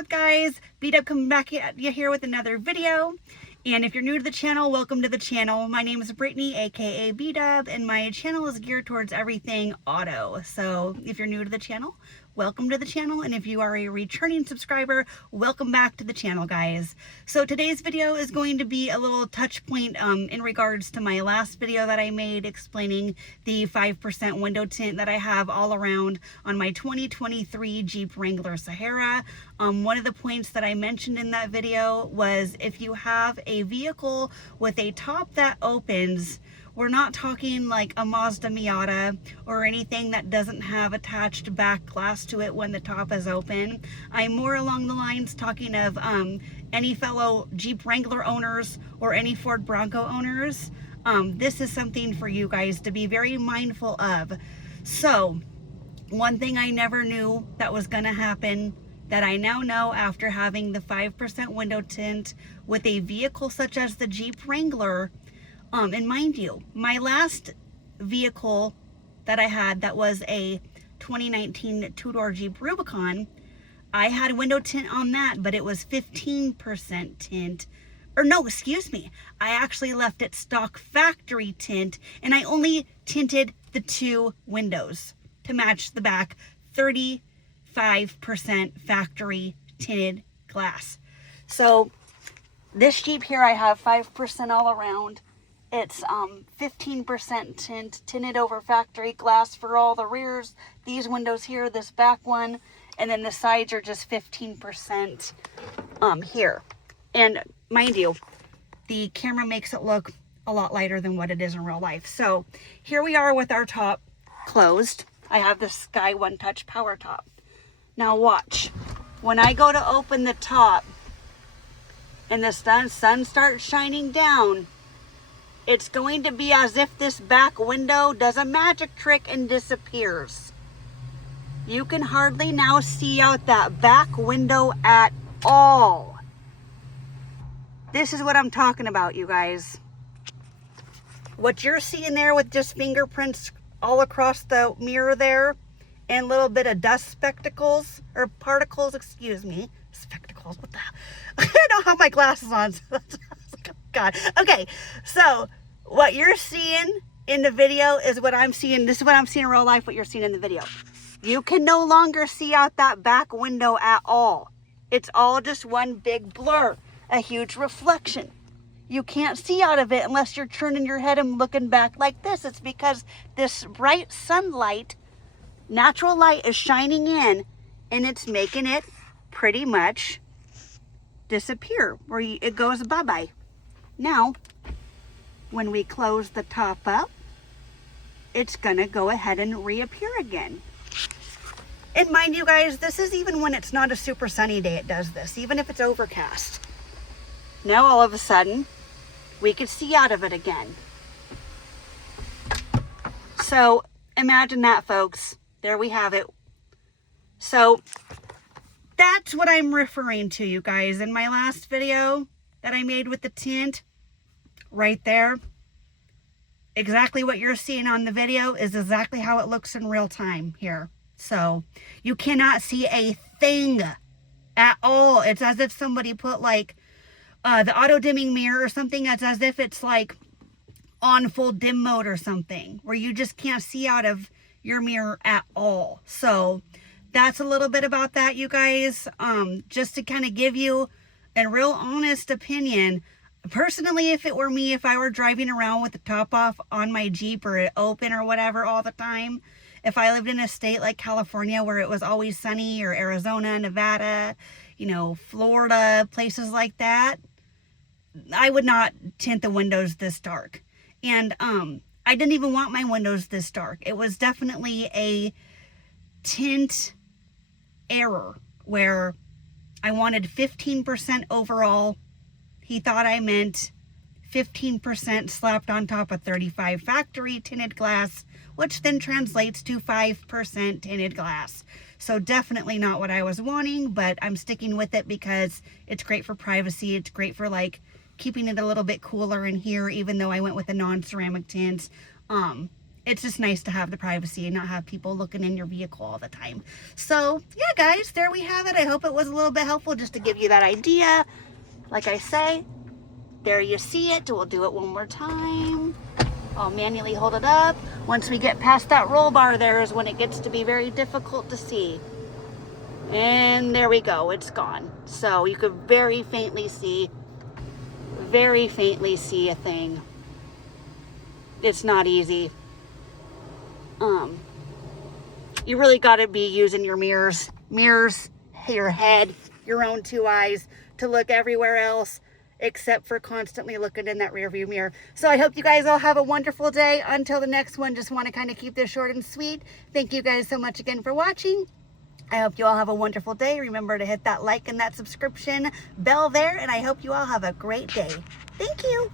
up, guys? B-Dub coming back at you here with another video. And if you're new to the channel, welcome to the channel. My name is Brittany, aka B-Dub, and my channel is geared towards everything auto. So if you're new to the channel, welcome to the channel. And if you are a returning subscriber, welcome back to the channel, guys. So today's video is going to be a little touch point in regards to my last video that I made explaining the 5% window tint that I have all around on my 2023 Jeep Wrangler Sahara. One of the points that I mentioned in that video was if you have a vehicle with a top that opens, we're not talking like a Mazda Miata or anything that doesn't have attached back glass to it when the top is open. I'm more along the lines talking of any fellow Jeep Wrangler owners or any Ford Bronco owners. This is something for you guys to be very mindful of. So one thing I never knew that was going to happen that I now know after having the 5% window tint with a vehicle such as the Jeep Wrangler. And mind you, my last vehicle that I had that was a 2019 two-door Jeep Rubicon, I had window tint on that, but it was 15% tint. Or no, excuse me. I actually left it stock factory tint, and I only tinted the two windows to match the back 35% factory tinted glass. So this Jeep here, I have 5% all around. It's 15% tint, tinted over factory glass for all the rears. These windows here, this back one, and then the sides are just 15% here. And mind you, the camera makes it look a lot lighter than what it is in real life. So here we are with our top closed. I have the Sky One Touch Power Top. Now watch. When I go to open the top and the sun starts shining down, it's going to be as if this back window does a magic trick and disappears. You can hardly now see out that back window at all. This is what I'm talking about, you guys. What you're seeing there with just fingerprints all across the mirror there and a little bit of dust spectacles or particles, excuse me. Spectacles, what the hell? I don't have my glasses on. So God. Okay, so what you're seeing in the video is what I'm seeing. This is what I'm seeing in real life, what you're seeing in the video. You can no longer see out that back window at all. It's all just one big blur, a huge reflection. You can't see out of it unless you're turning your head and looking back like this. It's because this bright sunlight, natural light is shining in and it's making it pretty much disappear where it goes bye-bye. Now, when we close the top up, it's gonna go ahead and reappear again. And mind you guys, this is even when it's not a super sunny day it does this, even if it's overcast. Now all of a sudden, we could see out of it again. So imagine that, folks. There we have it. So that's what I'm referring to, you guys. In my last video that I made with the tint, right there, exactly what you're seeing on the video is exactly how it looks in real time here. So you cannot see a thing at all. It's as if somebody put like the auto dimming mirror or something. It's as if it's like on full dim mode or something where you just can't see out of your mirror at all. So that's a little bit about that, you guys. Just to kind of give you a real honest opinion. Personally, if it were me, if I were driving around with the top off on my Jeep or it open or whatever all the time, if I lived in a state like California where it was always sunny, or Arizona, Nevada, you know, Florida, places like that, I would not tint the windows this dark. And I didn't even want my windows this dark. It was definitely a tint error where I wanted 15% overall. He thought I meant 15% slapped on top of 35 factory tinted glass, which then translates to 5% tinted glass. So definitely not what I was wanting, but I'm sticking with it because it's great for privacy. It's great for like keeping it a little bit cooler in here, even though I went with the non-ceramic tints. it's just nice to have the privacy and not have people looking in your vehicle all the time. So yeah, guys, there we have it. I hope it was a little bit helpful just to give you that idea. Like I say, there you see it. We'll do it one more time. I'll manually hold it up. Once we get past that roll bar, there is when it gets to be very difficult to see. And there we go, it's gone. So you could very faintly see a thing. It's not easy. You really got to be using your mirrors, your head, your own two eyes to look everywhere else except for constantly looking in that rear view mirror. So I hope you guys all have a wonderful day. Until the next one, just want to kind of keep this short and sweet. Thank you guys so much again for watching. I hope you all have a wonderful day. Remember to hit that like and that subscription bell there, and I hope you all have a great day. Thank you.